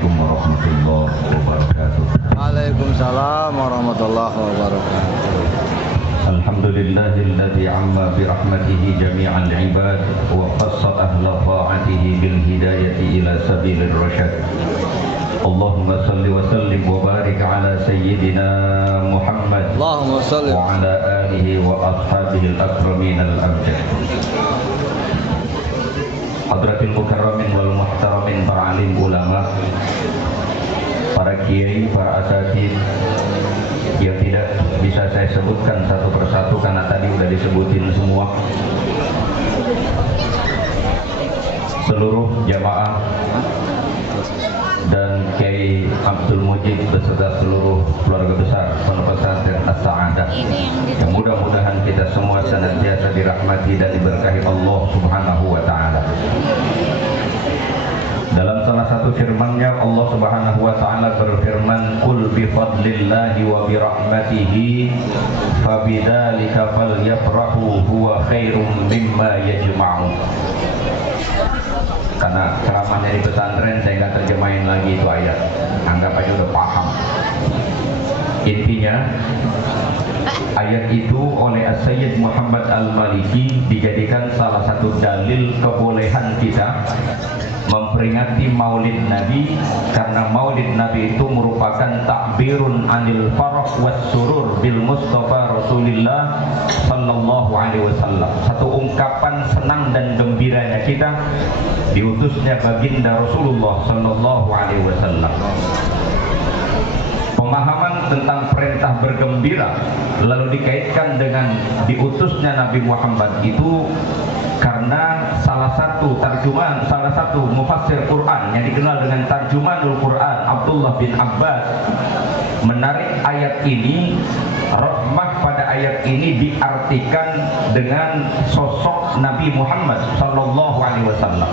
Assalamualaikum warahmatullahi wabarakatuh. Waalaikumsalam warahmatullahi wabarakatuh. Alhamdulillahilladzi amma bi rahmatihi jami'al ibad wa khassa ahla ta'atihi bil hidayati ila sabilir rasyad. Allahumma salli wa sallim wa barik ala sayyidina Muhammad Allahumma salli wa ala alihi wa ashabihi al-akramin al-amjad. Hadratil mukarramin wal muhtaramin, para alim ulama, para kiai, para asatidz yang tidak bisa saya sebutkan satu persatu karena tadi udah disebutin semua. Seluruh jamaah dan Kiai Abdul Mujib beserta seluruh keluarga besar Pondok Pesantren As-Sa'adah, yang mudah-mudahan kita semua senantiasa dirahmati dan diberkahi Allah Subhanahu wa taala. Dalam salah satu firman-Nya Allah Subhanahu wa taala berfirman, "Qul bi fadlillahi wa bi rahmatihi fabidzalika falyafrahu huwa khairum mimma yajma'un." Karena ceramahnya di pesantren saya nggak terjemahin lagi itu ayat, anggap aja udah paham. Intinya ayat itu oleh As-Sayyid Muhammad Al-Maliki dijadikan salah satu dalil kebolehan kita memperingati Maulid Nabi, karena Maulid Nabi itu merupakan takbirun anil farah was surur bil Mustafa Rasulillah sallallahu alaihi wasallam, satu ungkapan senang dan gembiranya kita diutusnya baginda Rasulullah sallallahu alaihi wasallam. Pemahaman tentang perintah bergembira lalu dikaitkan dengan diutusnya Nabi Muhammad itu karena salah satu mufassir Quran yang dikenal dengan Tarjumanul Quran, Abdullah bin Abbas, menarik ayat ini. Rahmah pada ayat ini diartikan dengan sosok Nabi Muhammad sallallahu alaihi wasallam.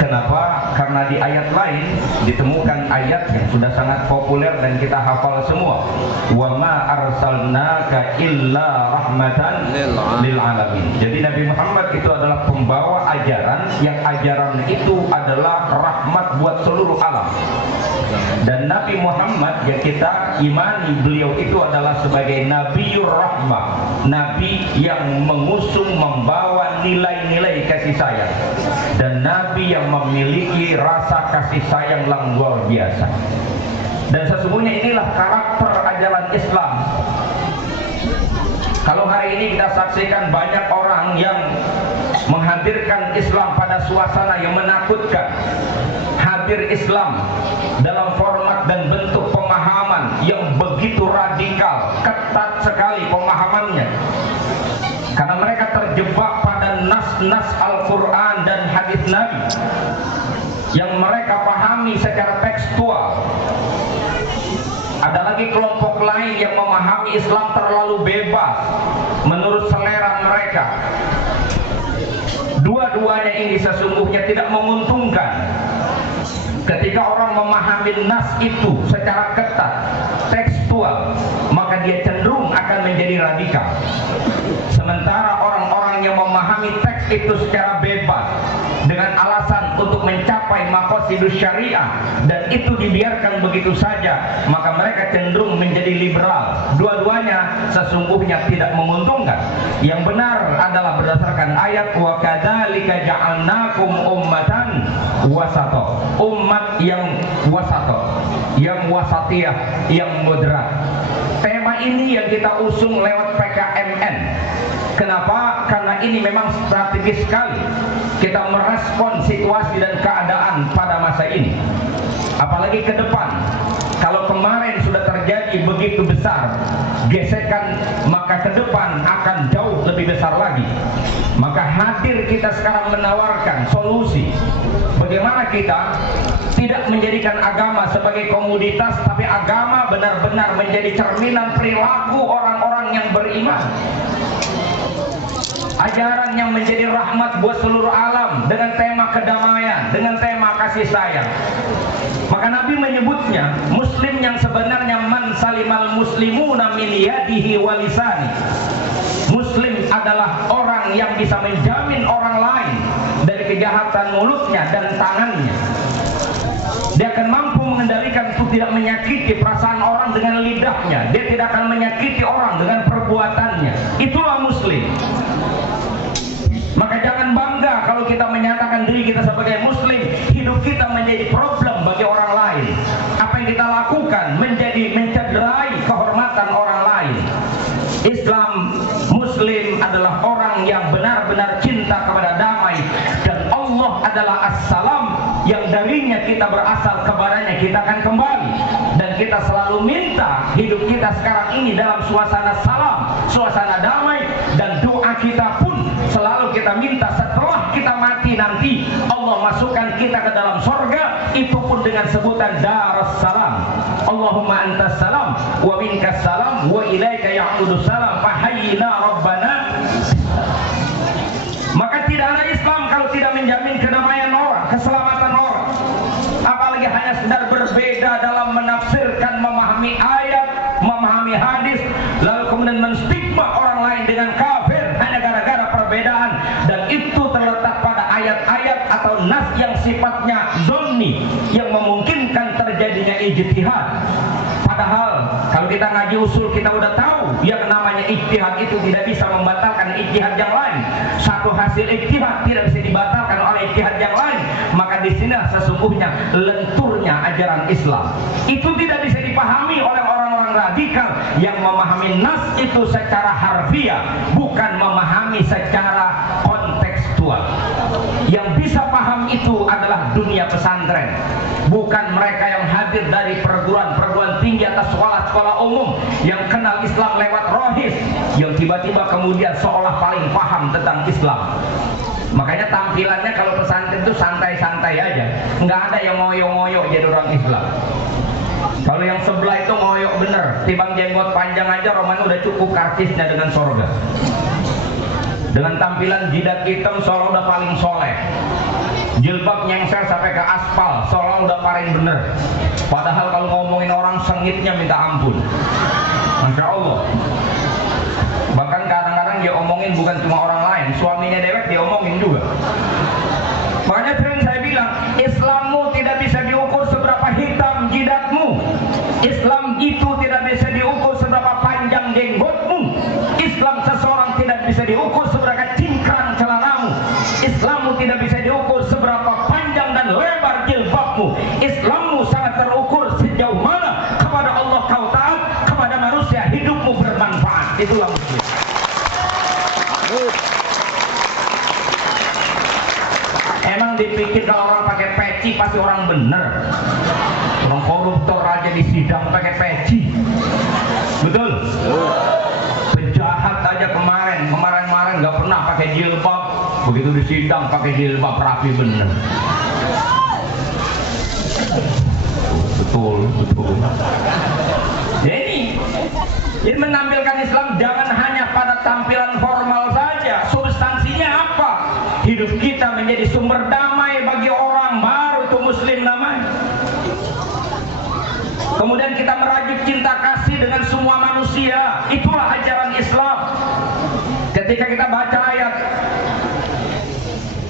Kenapa? Karena di ayat lain ditemukan ayat yang sudah sangat populer dan kita hafal semua. Wa ma arsalnaka illa rahmatan lil alamin. Jadi Nabi Muhammad itu adalah pembawa ajaran yang ajaran itu adalah rahmat buat seluruh alam. Dan Nabi Muhammad yang kita imani beliau itu adalah sebagai Nabiur Rahmah, Nabi yang mengusung membawa nilai-nilai kasih sayang, dan Nabi yang memiliki rasa kasih sayang yang luar biasa. Dan sesungguhnya inilah karakter ajaran Islam. Kalau hari ini kita saksikan banyak orang yang menghadirkan Islam pada suasana yang menakutkan, hadir Islam dalam format dan bentuk pemahaman yang begitu radikal, ketat sekali pemahamannya, karena mereka terjebak pada nas-nas Al-Quran dan hadis Nabi yang mereka pahami secara tekstual. Ada lagi kelompok lain yang memahami Islam terlalu bebas menurut selera mereka. Dua-duanya ini sesungguhnya tidak menguntungkan. Ketika orang memahami nas itu secara ketat, tekstual, maka dia cenderung akan menjadi radikal. Sementara orang-orang yang memahami teks itu secara bebas dengan alasan untuk mencapai maqasidus syariah dan itu dibiarkan begitu saja, maka mereka cenderung menjadi liberal. Dua-duanya sesungguhnya tidak menguntungkan. Yang benar adalah berdasarkan ayat wa kadzalika ja'alnakum ummatan wasata, umat yang wasata, yang wasatiyah, yang moderat. Tema ini yang kita usung lewat PKMN. Kenapa? Karena ini memang strategis sekali kita merespon situasi dan keadaan pada masa ini. Apalagi ke depan, kalau kemarin sudah terjadi begitu besar gesekan, maka ke depan akan jauh lebih besar lagi. Maka hadir kita sekarang menawarkan solusi bagaimana kita tidak menjadikan agama sebagai komoditas, tapi agama benar-benar menjadi cerminan perilaku orang-orang yang beriman. Ajaran yang menjadi rahmat buat seluruh alam dengan tema kedamaian, dengan tema kasih sayang. Maka Nabi menyebutnya muslim yang sebenarnya man salimal muslimuna min yadihi wa lisani. Muslim adalah orang yang bisa menjamin orang lain dari kejahatan mulutnya dan tangannya. Dia akan mampu mengendalikan untuk tidak menyakiti perasaan orang dengan lidahnya. Dia tidak akan menyakiti orang dengan perbuatannya. Itulah muslim. Maka jangan bangga kalau kita menyatakan diri kita sebagai muslim. Hidup kita menjadi problem bagi orang lain. Apa yang kita lakukan menjadi mencederai kehormatan orang lain. Islam, muslim adalah orang yang benar-benar cinta kepada damai, dan Allah adalah as-salam, yang darinya kita berasal, kepadanya kita akan kembali. Dan kita selalu minta hidup kita sekarang ini dalam suasana salam, suasana damai, dan doa kita pun selalu kita minta setelah kita mati nanti Allah masukkan kita ke dalam sorga, itu pun dengan sebutan Darussalam. Allahumma antas salam wa minkas salam wa ilaika ya'udus salam fahayyina rabbana. Maka tidak ada Islam kalau tidak menjamin kedamaian orang, keselamatan orang. Apalagi hanya sekedar berbeda dalam menafsirkan, memahami ayat, memahami hadis, lalu kemudian menstigma orang lain dengan kafir hanya gara-gara perbedaan. Dan itu terletak pada ayat-ayat atau nas yang sifatnya zonni, yang memungkinkan terjadinya ijtihad. Padahal kalau kita ngaji usul kita udah tahu yang namanya ijtihad itu tidak bisa membatalkan ijtihad yang lain. Satu hasil ijtihad tidak bisa dibatalkan oleh ijtihad yang lain. Maka di sini sesungguhnya lenturnya ajaran Islam. Itu tidak bisa dipahami oleh orang-orang radikal yang memahami nas itu secara harfiah, bukan memahami secara kontekstual. Yang bisa paham itu adalah dunia pesantren, bukan mereka yang hadir dari perguruan-perguruan tinggi atau sekolah-sekolah umum yang kenal Islam lewat rohis, yang tiba-tiba kemudian seolah paling paham tentang Islam. Makanya tampilannya kalau pesantren itu santai-santai aja, nggak ada yang ngoyo-ngoyo jadi orang Islam. Kalau yang sebelah itu ngoyo bener, timbang jenggot panjang aja Roman udah cukup karcisnya dengan sorga. Dengan tampilan jidat hitam seolah udah paling soleh, jilbab nyengser sampai ke aspal seolah udah paling bener. Padahal kalau ngomongin orang sengitnya minta ampun, Masya Allah. Bahkan kadang-kadang dia omongin bukan cuma orang lain, suaminya dewek dia omongin juga. Makanya sering saya bilang, Islammu tidak bisa diukur seberapa hitam jidatmu. Islam itu tidak bisa diukur seberapa panjang jenggotmu. Islam seseorang tidak bisa diukur seberapa cingkrang celanamu. Islammu tidak bisa diukur seberapa panjang dan lebar jilbabmu. Islammu sangat terukur sejauh mana kepada Allah kau taat, kepada manusia hidupmu bermanfaat. Itulah muslim. Emang dipikir kalau orang pakai peci pasti orang bener? Orang koruptor aja di sidang pakai peci, betul? Penjahat aja kemarin nggak pernah pakai jilbab, begitu di sidang pakai jilbab rapi bener. Betul. Jadi menampilkan Islam jangan hanya pada tampilan formal saja, substansinya apa? Hidup kita menjadi sumber damai bagi orang, baru itu muslim namanya. Kemudian kita merajut cinta kasih dengan semua manusia, itulah ajaran Islam. Ketika kita baca ayat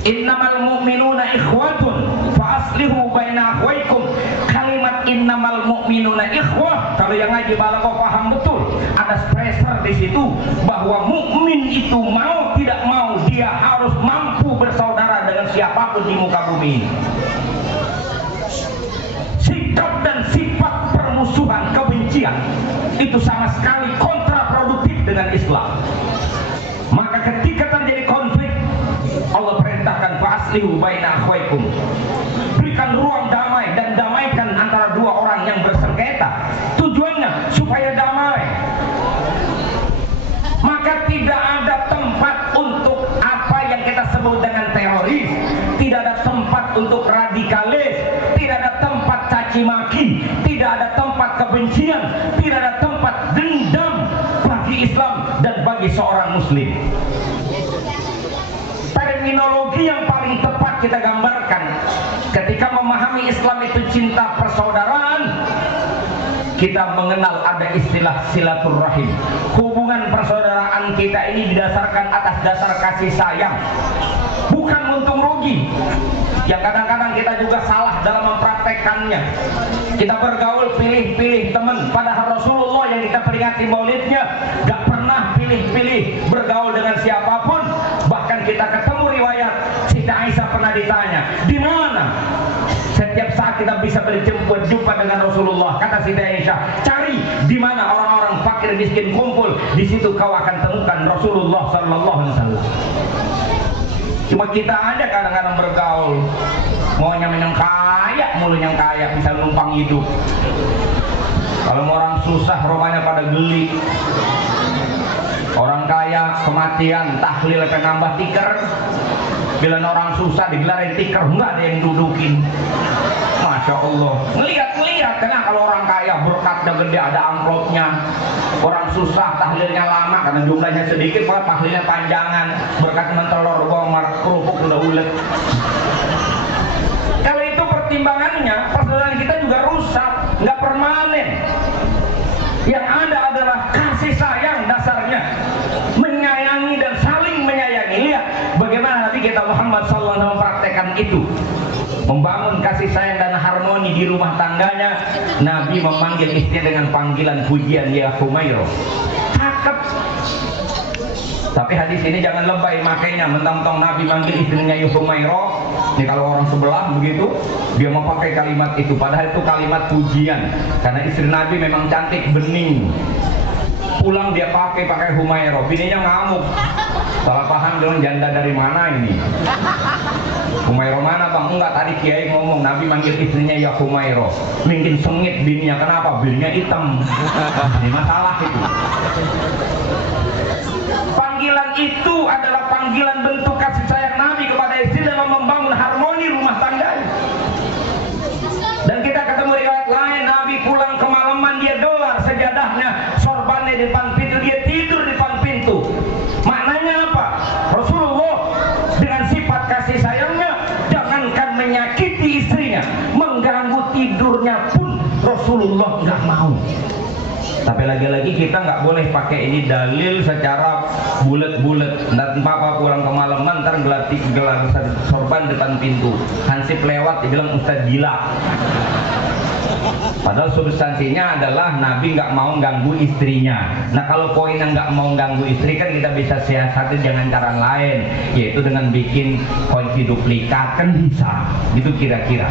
innamal mu'minuna ikhwatun fa aslihu baina akhwaikum, kalimat innamal mu'minuna ikhwah, kalau yang ngaji balaghah paham betul, ada stressor di situ bahwa mukmin itu mau tidak mau dia harus mampu bersaudara dengan siapapun di muka bumi ini. Sikap dan sifat permusuhan, kebencian itu sama sekali kontraproduktif dengan Islam. Maka ketika terjadi konflik, Allah perintahkan fa'aslihu baina akhwaikum, berikan ruang damai dan damaikan antara dua orang yang bersengketa. Tujuannya supaya damai. Maka tidak ada tempat untuk apa yang kita sebut dengan teroris, tidak ada tempat untuk radikalis, tidak ada tempat caci maki, tidak ada tempat kebencian, tidak ada tempat dendam bagi Islam dan bagi seorang muslim. Terminologi yang paling tepat kita gambarkan ketika memahami Islam itu cinta persaudaraan, kita mengenal ada istilah silaturrahim. Hubungan persaudaraan kita ini didasarkan atas dasar kasih sayang, bukan untung rugi. Yang kadang-kadang kita juga salah dalam mempraktekkan mempraktekannya. Kita bergaul pilih-pilih teman, padahal Rasulullah yang kita peringati maulidnya gak pernah pilih-pilih bergaul dengan siapapun. Bahkan kita ketemu riwayat Siti Aisyah pernah ditanya, di mana setiap saat kita bisa berjumpa dengan Rasulullah? Kata Siti Aisyah, cari di mana orang-orang fakir miskin kumpul, di situ kau akan temukan Rasulullah sallallahu alaihi wasallam. Cuma kita aja kadang-kadang bergaul maunya yang kaya, mulu yang kaya bisa numpang hidup. Kalau orang susah rupanya pada geli. Orang kaya kematian tahlil akan nambah tikar. Bila orang susah digelarin tikar, enggak ada yang dudukin. Masya Allah. Ngeliat karena kalau orang kaya berkatnya gede, ada amplopnya. Orang susah tahlilnya lama karena jumlahnya sedikit, maka tahlilnya panjangan. Berkat mentelur bawang kerupuk udah ulet. Kalau itu pertimbangannya, persaudaraan kita juga rusak, nggak permanen. Yang ada adalah kasih sayang dasarnya, menyayangi dan saling menyayangi. Lihat bagaimana Nabi kita Muhammad SAW mempraktekkan itu, membangun kasih sayang dan harmoni di rumah tangganya. Nabi memanggil istrinya dengan panggilan pujian, ya Humairah. Cakep. Tapi hadis ini jangan lebay makainya, mentang-mentang Nabi manggil istrinya ya Humairah. Ini kalau orang sebelah begitu, dia mau pakai kalimat itu, padahal itu kalimat pujian. Karena istri Nabi memang cantik, bening. Pulang dia pakai Humairah, bininya ngamuk. Salah paham dong, janda dari mana ini? Humairah mana bang? Enggak, tadi kiai ngomong Nabi manggil istrinya ya Humairah. Mungkin sengit bininya, kenapa? Bininya hitam. Ini masalah itu. Panggilan itu adalah panggilan bentuk kasih sayang Nabi kepada istri dalam membangun harmoni rumah tangganya. Dan kita ketemu riwayat lain, Nabi pulang kemalaman, dia dolar sejadahnya, sorbannya di depan pintu, dia tidur di depan pintu. Maknanya apa? Rasulullah dengan sifat kasih sayangnya, jangankan menyakiti istrinya, mengganggu tidurnya pun Rasulullah nggak mau. Tapi lagi-lagi kita nggak boleh pakai ini dalil secara bulat-bulat. Nanti papa pulang ke malaman, ntar gelar sorban depan pintu. Hansip lewat, dibilang Ustaz gila. Padahal substansinya adalah Nabi nggak mau ganggu istrinya. Nah kalau poin yang nggak mau ganggu istri kan kita bisa siasati dengan cara lain, yaitu dengan bikin kunci duplikat, kan bisa. Gitu kira-kira.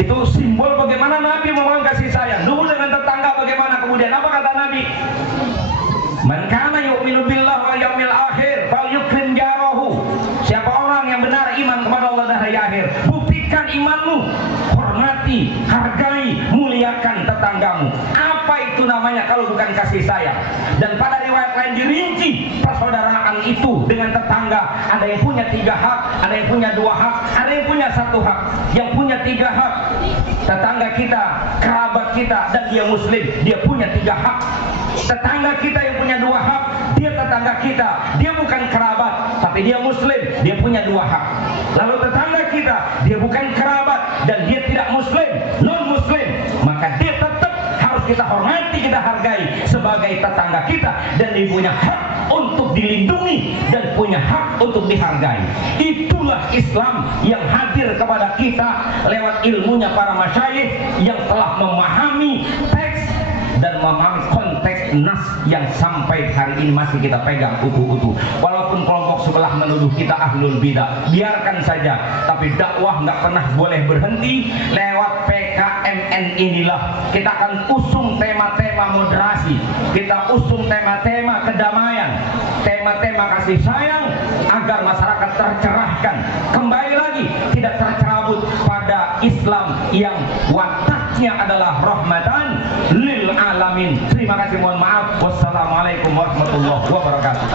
Itu simbol bagaimana Nabi memang kasih sayang. Dulu dengan tetangga bagaimana, kemudian apa kata Nabi? Man kana yu'minu billahi wal yaumil akhir falyukrim jarahu. Siapa orang yang benar iman kepada Allah dan hari akhir, buktikan imanmu, hormati, hargai, muliakan tetanggamu. Apa itu namanya kalau bukan kasih sayang? Dan pada riwayat lain dirinci persaudaraan itu dengan tetangga. Ada yang punya 3 hak, ada yang punya 2 hak, ada yang punya 1 hak. Yang punya 3 hak, tetangga kita, kerabat kita, dan dia muslim, dia punya 3 hak. Tetangga kita yang punya 2 hak, dia tetangga kita, dia bukan kerabat, tapi dia muslim, dia punya 2 hak. Lalu tetangga kita, dia bukan kerabat dan dia tidak muslim, non muslim, maka dia tetap harus kita hormati, kita hargai sebagai tetangga kita, dan dia punya hak untuk dilindungi dan punya hak untuk dihargai. Itulah Islam yang hadir kepada kita lewat ilmunya para masyayikh yang telah memahami teks dan memahami konteks nas yang sampai hari ini masih kita pegang utuh-utuh. Walaupun kelompok sebelah menuduh kita ahlul bidah, biarkan saja. Tapi dakwah nggak pernah boleh berhenti. Lewat PKMN inilah kita akan usung tema-tema moderasi, kita usung tema-tema kedamaian, tema-tema kasih sayang, agar masyarakat tercerahkan. Kembali lagi, tidak tercerabut pada Islam yang wataknya adalah rahmatan lil alamin. Terima kasih, mohon maaf. Wassalamualaikum warahmatullahi wabarakatuh.